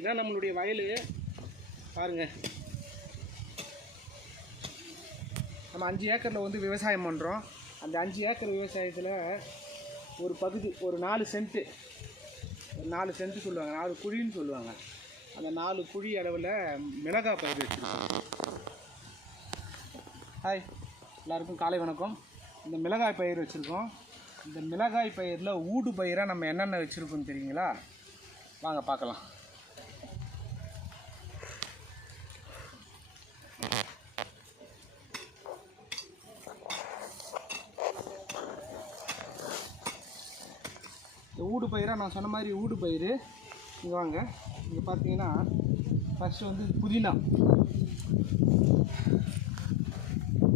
இதான் நம்மளுடைய வயல் பாருங்கள். நம்ம 5 ஏக்கரில் வந்து விவசாயம் பண்ணுறோம். அந்த 5 ஏக்கர் விவசாயத்தில் ஒரு பகுதி ஒரு 4 சென்ட்டு சொல்லுவாங்க, 4 குழின்னு சொல்லுவாங்க. அந்த 4 குழி அளவில் மிளகாய் பயிர் வச்சுருக்கோம். ஹாய், எல்லாருக்கும் காலை வணக்கம். இந்த மிளகாய் பயிர் வச்சுருக்கோம். இந்த மிளகாய் பயிரில் ஊடு பயிராக நம்ம என்னென்ன வச்சுருக்கோம் தெரியுங்களா? வாங்க பார்க்கலாம். இந்த ஊடு பயிராக நான் சொன்ன மாதிரி ஊடு பயிர் இங்கே வாங்க. இங்கே பார்த்தீங்கன்னா ஃபஸ்ட்டு வந்து புதினா.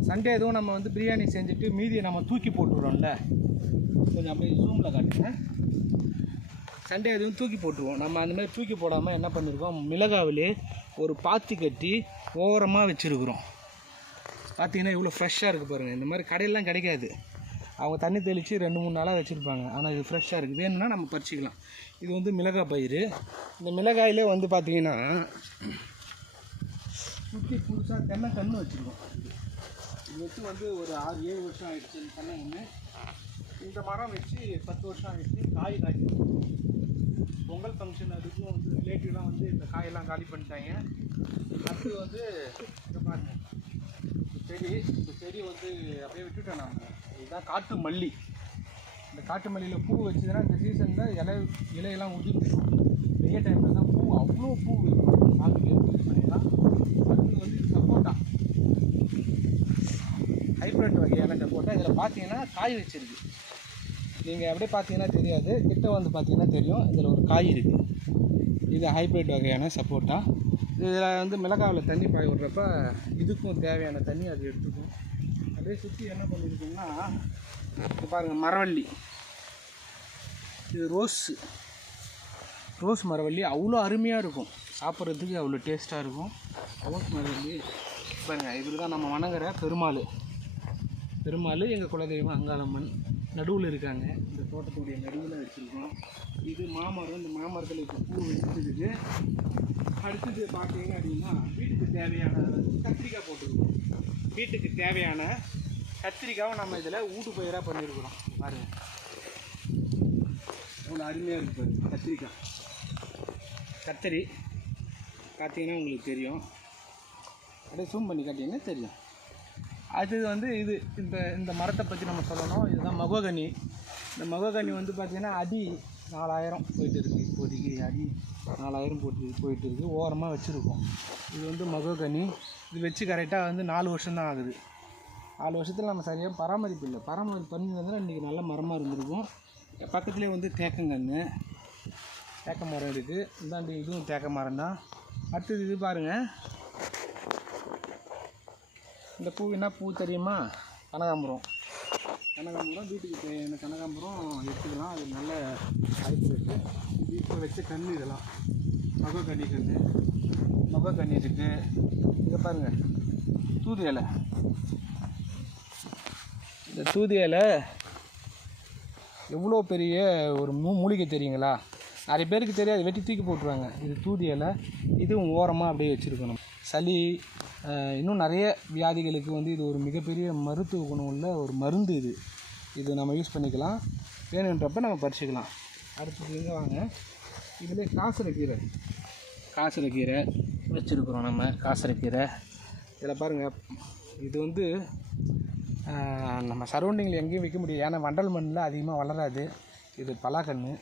சண்டே எதுவும் நம்ம வந்து பிரியாணி செஞ்சுட்டு மீதியை நம்ம தூக்கி போட்டுவிடுறோம்ல, கொஞ்சம் அப்படியே ஜூமில் காட்டுங்க. சண்டே எதுவும் தூக்கி போட்டுருவோம். நம்ம அந்த மாதிரி தூக்கி போடாமல் என்ன பண்ணியிருக்கோம், மிளகாவிலே ஒரு பாத்தி கட்டி ஓரமாக வச்சுருக்குறோம். பார்த்தீங்கன்னா இவ்வளோ ஃப்ரெஷ்ஷாக இருக்குது பாருங்கள். இந்த மாதிரி கடையிலலாம் கிடைக்காது. அவங்க தண்ணி தெளித்து 2-3 நாளாக வச்சுருப்பாங்க. ஆனால் இது ஃப்ரெஷ்ஷாக இருக்குது. வேணும்னா நம்ம பறிச்சிக்கலாம். இது வந்து மிளகாய் பயிர். இந்த மிளகாயிலே வந்து பார்த்திங்கன்னா சுற்றி புதுசாக தென்னை கன்று வச்சுருக்கோம். இது வச்சு வந்து ஒரு 6-7 வருஷம் ஆகிடுச்சு. இந்த தென்னை கன்று, இந்த மரம் வச்சு 10 வருஷம் ஆகிடுச்சு. காய் காய்க்கும். பொங்கல் ஃபங்க்ஷன் அதுக்கும் வந்து ரிலேட்டிவ்லாம் வந்து இந்த காயெல்லாம் காலி பண்ணிட்டாங்க. அடுத்து வந்து இதை பாருங்கள், இந்த செடி வந்து அப்படியே விட்டுட்டேன் நான். இதுதான் காட்டு மல்லி. இந்த காட்டு மல்லியில் பூ வச்சுதுன்னா இந்த சீசனில் இலையெல்லாம் உதிர்ந்துடும். பெரிய டைமில் தான் பூ, அவ்வளோ பூ இருக்கும். சாப்பிட்டு யூஸ் பண்ணிடலாம். அடுத்து வந்து இது சப்போட்டா, ஹைப்ரிட் வகையான சப்போட்டா. இதில் பார்த்தீங்கன்னா காய் வச்சுருக்கு. நீங்கள் அப்படியே பார்த்தீங்கன்னா தெரியாது, கிட்ட வந்து பார்த்தீங்கன்னா தெரியும். இதில் ஒரு காய் இருக்குது. இது ஹைப்ரிட் வகையான சப்போட்டா. இதில் வந்து மிளகாவில் தண்ணி பாய விட்றப்ப இதுக்கும் தேவையான தண்ணி அது எடுத்துக்கும். அப்படியே சுற்றி என்ன பண்ணியிருக்கோம்னா, இப்போ பாருங்கள் மரவள்ளி. இது ரோஸ் மரவள்ளி. அவ்வளோ அருமையாக இருக்கும், சாப்பிட்றதுக்கு அவ்வளோ டேஸ்ட்டாக இருக்கும். ரோஸ் மரவள்ளி பாருங்கள். இதில் தான் நம்ம வணங்குற பெருமாள் எங்கள் குலதெய்வம் அங்காளம்மன் நடுவில் இருக்காங்க. இந்த தோட்டத்துடைய நடுவில் வச்சுருக்கோம். இது மாமரம். இந்த மாமரத்தில் இப்போ பூ வச்சுருக்கு. அடுத்தது பார்த்தீங்க அப்படின்னா வீட்டுக்கு தேவையான கத்திரிக்காய் போட்டுருக்கோம். வீட்டுக்கு தேவையான கத்திரிக்காவை நம்ம இதில் ஊட்டு பயிராக பண்ணியிருக்கிறோம். பாருங்கள் அவ்வளோ அருமையாக இருக்குது. கத்திரி பார்த்தீங்கன்னா உங்களுக்கு தெரியும். அப்படியே ஜூம் பண்ணி காட்டிங்கன்னா தெரியும். அது வந்து இந்த மரத்தை பற்றி நம்ம சொல்லணும். இதுதான் மகோகனி. இந்த மகோகனி வந்து பார்த்திங்கன்னா அடி 4000 போயிட்டு இருக்குது. இப்போதைக்கு அடி 4000 போயிட்டு இருக்குது. ஓரமாக வச்சுருக்கோம். இது வந்து மகோகனி. இது வச்சு கரெக்டாக வந்து 4 வருஷம்தான் ஆகுது. 4 வருஷத்தில் நம்ம சரியாக பராமரிப்பு இல்லை. பராமரிப்பு பண்ணி வந்து இன்றைக்கி நல்ல மரமாக இருந்திருக்கும். பக்கத்துலேயே வந்து தேக்கங்கன்று, தேக்க மரம் இருக்குது. இந்தாண்டி இதுவும் தேக்க மரம் தான். அடுத்தது இது பாருங்கள். இந்த பூ என்ன பூ தெரியுமா? கனகாம்பரம். வீட்டுக்கு தேவையான கனகாம்பரம் எடுத்துக்கலாம். அது நல்ல வாய்ப்பு இருக்குது. வீட்டில் வச்ச கன்று இதெல்லாம் மகோகனி இருக்குது. இதை பாருங்கள், தூது இலை. இந்த தூது இலை எவ்வளோ பெரிய ஒரு மூலிகை தெரியுங்களா? நிறைய பேருக்கு தெரியாது, வெட்டி தூக்கி போட்டுருவாங்க. இது தூது இலை. இதுவும் ஓரமாக அப்படியே வச்சுருக்கணும். சளி இன்னும் நிறைய வியாதிகளுக்கு வந்து இது ஒரு மிகப்பெரிய மருத்துவ குணம் உள்ள ஒரு மருந்து. இது நம்ம யூஸ் பண்ணிக்கலாம். வேணுன்றப்ப நம்ம பறிச்சுக்கலாம். அடுத்தது இங்கே வாங்க. இதிலே காசரைக்கீரை வச்சுருக்குறோம் நம்ம. காசரைக்கீரை இதில் பாருங்கள். இது வந்து நம்ம சரௌண்டிங்கில் எங்கேயும் வைக்க முடியாது. ஏன்னா வண்டல் மண்ணில் அதிகமாக வளராது. இது பலாக்கன்று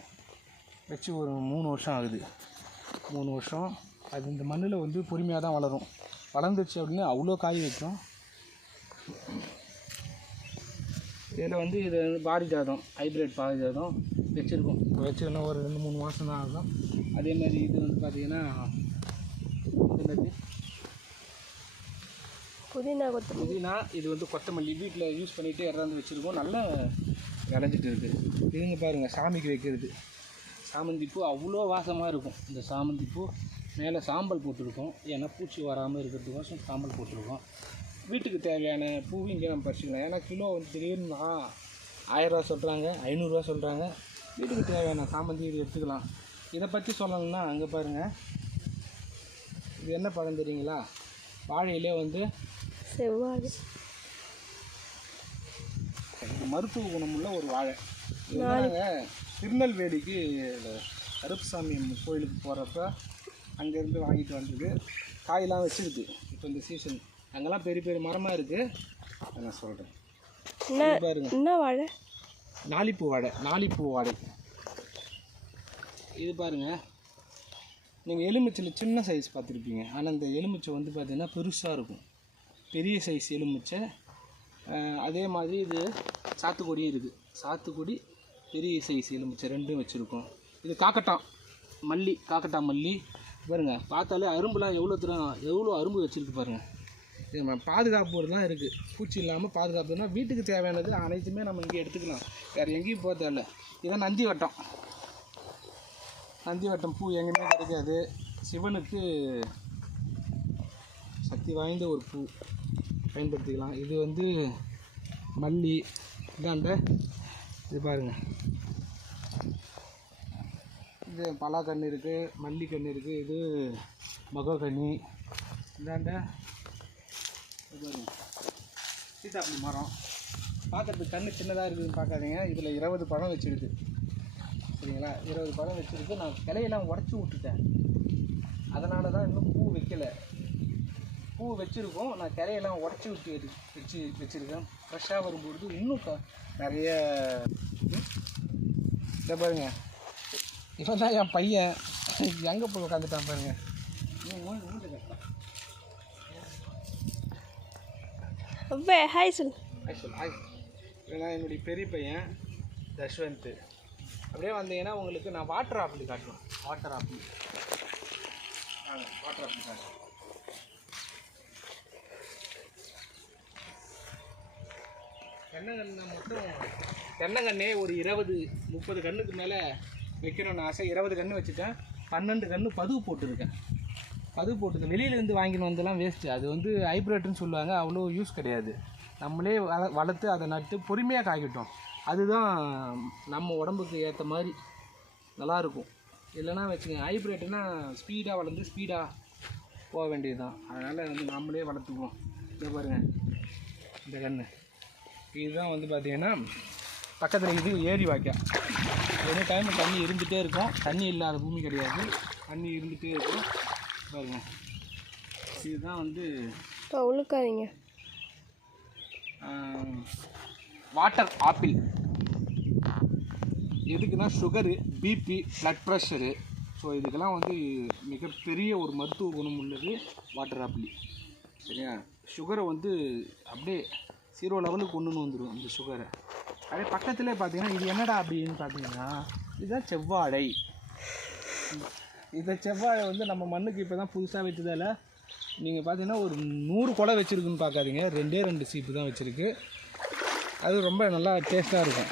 வச்சு ஒரு 3 வருஷம் ஆகுது. 3 வருஷம். அது இந்த மண்ணில் வந்து பொறுமையாக தான் வளரும். வளர்ந்துச்சு அப்படின்னு அவ்வளோ காய் வைக்கும். இதில் வந்து இது பாரிஜாதம், ஹைப்ரிட் பாரிஜாதம் வச்சுருக்கோம். இப்போ வச்சுருக்கோம் ஒரு 2-3 மாதம் தான் ஆகும். அதே மாதிரி இது வந்து பார்த்திங்கன்னா புதினா. இது வந்து கொத்தமல்லி. வீட்டில் யூஸ் பண்ணிவிட்டு இறந்து வச்சுருக்கோம். நல்லா விளைஞ்சிட்டு இருக்குது. இதுங்க பாருங்கள், சாமிக்கு வைக்கிறது சாமந்திப்பூ. அவ்வளோ வாசமாக இருக்கும் இந்த சாமந்திப்பூ. மேலே சாம்பல் போட்டிருக்கோம். ஏன்னா பூச்சி வராமல் இருக்கிறதுக்கோசம் சாம்பல் போட்டிருக்கோம். வீட்டுக்கு தேவையான பூ இங்கே நம்ம பறிச்சிக்கலாம். ஏன்னா கிலோ வந்து திடீர்னு 1000 ரூபா சொல்கிறாங்க, 500 ரூபா சொல்கிறாங்க. வீட்டுக்கு தேவையான சாமந்தி இது எடுத்துக்கலாம். இதை பற்றி சொல்லணும்னா அங்கே பாருங்கள், இது என்ன பழம் தெரியுங்களா? வாழையிலே வந்து செவ்வாழை. இது மருத்துவ குணமுள்ள ஒரு வாழை. இது நாங்கள் திருநெல்வேலிக்கு கருப்புசாமி கோயிலுக்கு போகிறப்ப அங்கேருந்து வாங்கிட்டு வந்தது. காயெல்லாம் வச்சுருக்கு. இப்போ இந்த சீசன் அங்கெல்லாம் பெரிய பெரிய மரமாக இருக்குது. நான் சொல்கிறேன் பாருங்க. என்ன வாழை? நாளிப்பூ வாழை. நாளிப்பூ வாழை. இது பாருங்கள், நீங்கள் எலுமிச்சையில் சின்ன சைஸ் பார்த்துருப்பீங்க. ஆனால் இந்த எலுமிச்சை வந்து பார்த்திங்கன்னா பெருசாக இருக்கும். பெரிய சைஸ் எலுமிச்சை. அதே மாதிரி இது சாத்துக்குடியும் இருக்குது. சாத்துக்குடி பெரிய சைஸ் எலுமிச்சை ரெண்டும் வச்சுருக்கோம். இது காக்கட்டான் மல்லி. காக்கட்டான் மல்லி பாருங்கள், பார்த்தாலே அரும்புலாம் எவ்வளோ அரும்பு வச்சுருக்கு பாருங்கள். இது நம்ம பாதுகாப்பு தான் இருக்குது. பூச்சி இல்லாமல் பாதுகாப்புனா வீட்டுக்கு தேவையானது அனைத்துமே நம்ம இங்கே எடுத்துக்கலாம். வேறு எங்கேயும் போக தேவையில்ல. இதான் நந்தி வட்டம். நந்தி வட்டம் பூ எங்கேயுமே கிடைக்காது. சிவனுக்கு சக்தி வாய்ந்த ஒரு பூ, பயன்படுத்திக்கலாம். இது வந்து மல்லி. இதாண்ட இது பாருங்கள், இது பலாக்கன்று இருக்குது, மல்லி கன்று இருக்குது. இது மகோகனி. இதாண்ட சீதாப்பழி மரம். பார்க்குறதுக்கு கன்று சின்னதாக இருக்குதுன்னு பார்க்காதீங்க. இதில் 20 பழம் வச்சுருக்கு. சரிங்களா? 20 பழம் வச்சுருக்கு. நான் கிளையெல்லாம் உடச்சி விட்டுட்டேன். அதனால தான் இன்னும் பூ வைக்கலை. பூ வச்சுருக்கோம். நான் கிளையெல்லாம் உடச்சி விட்டு வச்சுருக்கேன். ஃப்ரெஷ்ஷாக வரும்பொழுது இன்னும் நிறைய. இதை பாருங்க, இப்போ தான் என் பையன் எங்கே போய் உட்காந்துட்டான் பாருங்க. ஹாய் சொல். ஹாய். நான் என்னுடைய பெரிய பையன் தஷ்வந்த். அப்படியே வந்தீங்கன்னா உங்களுக்கு நான் வாட்டர் ஆப்பிள் காட்டுவேன். வாட்டர் ஆப்பிள் காட்டுவேன். தென்னங்கன்று மட்டும் தென்னங்கண்ணே ஒரு 20-30 கன்றுக்கு மேலே வைக்கணும்னு ஆசை. 20 கன்று வச்சுட்டேன். 12 கன்று பதிவு போட்டுருக்கேன். பதிவு போட்டுருக்கேன். வெளியிலேருந்து வாங்கின்னு வந்தெல்லாம் வேஸ்ட்டு. அது வந்து ஹைப்ரிட்னு சொல்லுவாங்க. அவ்வளோ யூஸ் கிடையாது. நம்மளே வளர்த்து அதை நட்டு பொறுமையாக காய்க்கட்டும். அதுதான் நம்ம உடம்புக்கு ஏற்ற மாதிரி நல்லாயிருக்கும். இல்லைன்னா வச்சுக்கோங்க, ஹைப்ரிட்னா ஸ்பீடாக வளர்ந்து ஸ்பீடாக போக வேண்டியது தான். அதனால் வந்து நம்மளே வளர்த்துக்குவோம். இதை பாருங்கள், இந்த கன்று இதுதான் வந்து பார்த்திங்கன்னா பக்கத்தில் இது ஏரி வாய்க்கா. எனி டைம் தண்ணி இருந்துகிட்டே இருக்கும். தண்ணி இல்லாத பூமி கிடையாது. தண்ணி இருந்துகிட்டே இருக்கும். பாருங்க, இதுதான் வந்து உழுக்காதீங்க வாட்டர் ஆப்பிள். எதுக்குன்னா sugar, BP, blood pressure. So இதுக்கெல்லாம் வந்து மிகப்பெரிய ஒரு மருத்துவ குணம் உள்ளது வாட்டர் ஆப்பிள். சரியா? சுகரை வந்து அப்படியே 0 லெவலுக்கு கொண்டு வந்துடும் இந்த சுகரை. அதே பக்கத்துலேயே பார்த்தீங்கன்னா இது என்னடா அப்படின்னு பார்த்தீங்கன்னா இதுதான் செவ்வாழை. இந்த செவ்வாழை வந்து நம்ம மண்ணுக்கு இப்போ தான் புதுசாக வச்சதால் நீங்கள் பார்த்தீங்கன்னா ஒரு 100 கொலை வச்சுருக்குன்னு பார்க்காதீங்க. 2 சீப்பு தான் வச்சுருக்கு. அது ரொம்ப நல்லா டேஸ்ட்டாக இருக்கும்.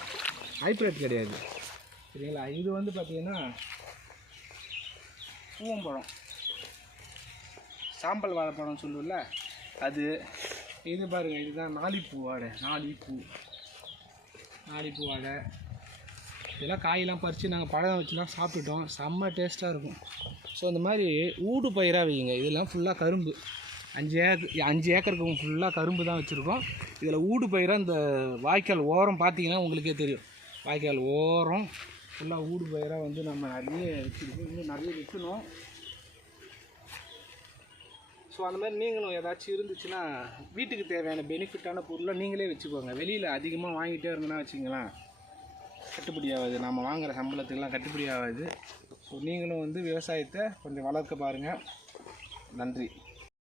ஹைப்ரிட் கிடையாது. சரிங்களா? இது வந்து பார்த்திங்கன்னா பூவம்பழம், சாம்பல் வாழைப்பழம் சொல்லுவில்ல அது. இது பாருங்கள், இதுதான் நாளிப்பூ வாழை. நாளிப்பூ வாழை. இதெல்லாம் காயெல்லாம் பறித்து நாங்கள் பழம் வச்சுலாம் சாப்பிட்டுட்டோம். செம்ம டேஸ்ட்டாக இருக்கும். ஸோ இந்த மாதிரி ஊடு பயிராக வைங்க. இதெல்லாம் ஃபுல்லாக கரும்பு. 5 ஏக்கருக்கு ஃபுல்லாக கரும்பு தான் வச்சுருக்கோம். இதில் ஊடு பயிராக இந்த வாய்க்கால் ஓரம் பார்த்தீங்கன்னா உங்களுக்கே தெரியும். வாய்க்கால் ஓரம் ஃபுல்லாக ஊடு பயிராக வந்து நம்ம நிறைய வச்சுருக்கோம். இன்னும் நிறைய வைக்கணும். ஸோ அந்த மாதிரி நீங்களும் ஏதாச்சும் இருந்துச்சுன்னா வீட்டுக்கு தேவையான பெனிஃபிட்டான பொருளை நீங்களே வச்சுக்கோங்க. வெளியில் அதிகமாக வாங்கிட்டே இருந்தோன்னா வச்சுங்களேன் கட்டுப்படி ஆகாது. நம்ம வாங்குகிற சம்பளத்துக்கெல்லாம் கட்டுப்படி ஆகாது. ஸோ நீங்களும் வந்து விவசாயத்தை கொஞ்சம் வளர்க்க பாருங்கள். நன்றி.